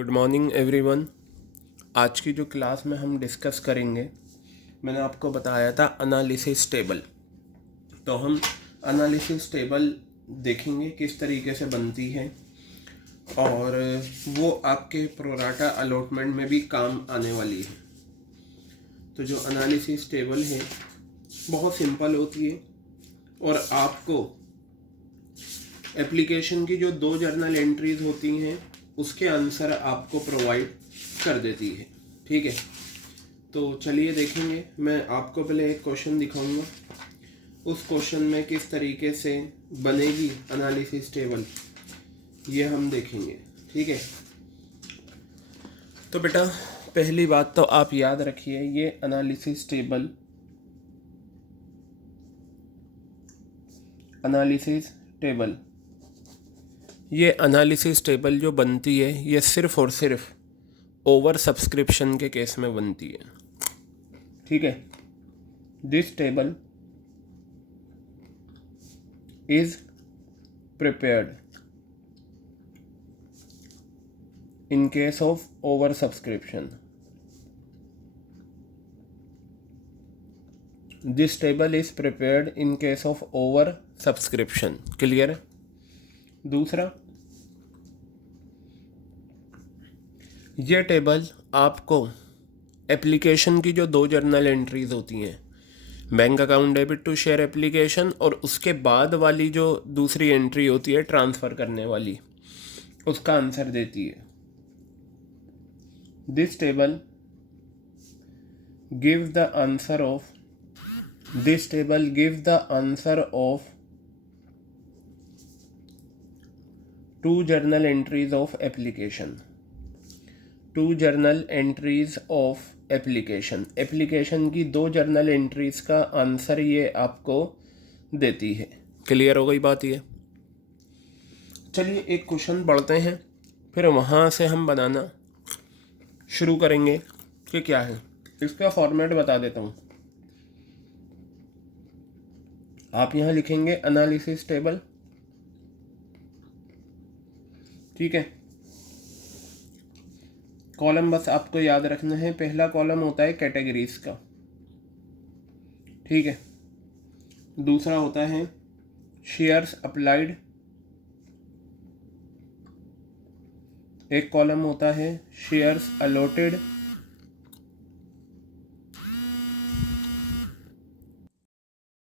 Good morning everyone. आज की जो क्लास में हम डिस्कस करेंगे, मैंने आपको बताया था एनालिसिस टेबल। तो हम एनालिसिस टेबल देखेंगे किस तरीके से बनती है, और वो आपके प्रोराटा अलॉटमेंट में भी काम आने वाली है। तो जो एनालिसिस टेबल है बहुत सिंपल होती है, और आपको एप्लीकेशन की जो 2 जर्नल एंट्रीज होती हैं उसके आंसर आपको प्रोवाइड कर देती है। ठीक है, तो चलिए देखेंगे। मैं आपको पहले एक क्वेश्चन दिखाऊंगा, उस क्वेश्चन में किस तरीके से बनेगी एनालिसिस टेबल ये हम देखेंगे। ठीक है, तो बेटा पहली बात तो आप याद रखिए, ये एनालिसिस टेबल ये एनालिसिस टेबल जो बनती है ये सिर्फ और सिर्फ ओवर सब्सक्रिप्शन के केस में बनती है। ठीक है, this table is prepared in case of oversubscription. This table is prepared in case of oversubscription. Clear है? दूसरा, ये टेबल आपको एप्लीकेशन की जो 2 जर्नल एंट्रीज होती हैं, bank account debit to share application, और उसके बाद वाली जो दूसरी एंट्री होती है ट्रांसफ़र करने वाली, उसका आंसर देती है। This table gives the answer of 2 journal entries of application. 2 journal entries of application की 2 जर्नल एंट्रीज का आंसर ये आपको देती है। क्लियर हो गई बात ये? चलिए एक क्वेश्चन पढ़ते हैं, फिर वहाँ से हम बनाना शुरू करेंगे कि क्या है। इसका फॉर्मेट बता देता हूँ। आप यहाँ लिखेंगे एनालिसिस टेबल। ठीक है, कॉलम बस आपको याद रखना है। पहला कॉलम होता है कैटेगरीज का। ठीक है, दूसरा होता है शेयर्स अप्लाइड, एक कॉलम होता है शेयर्स अलॉटेड,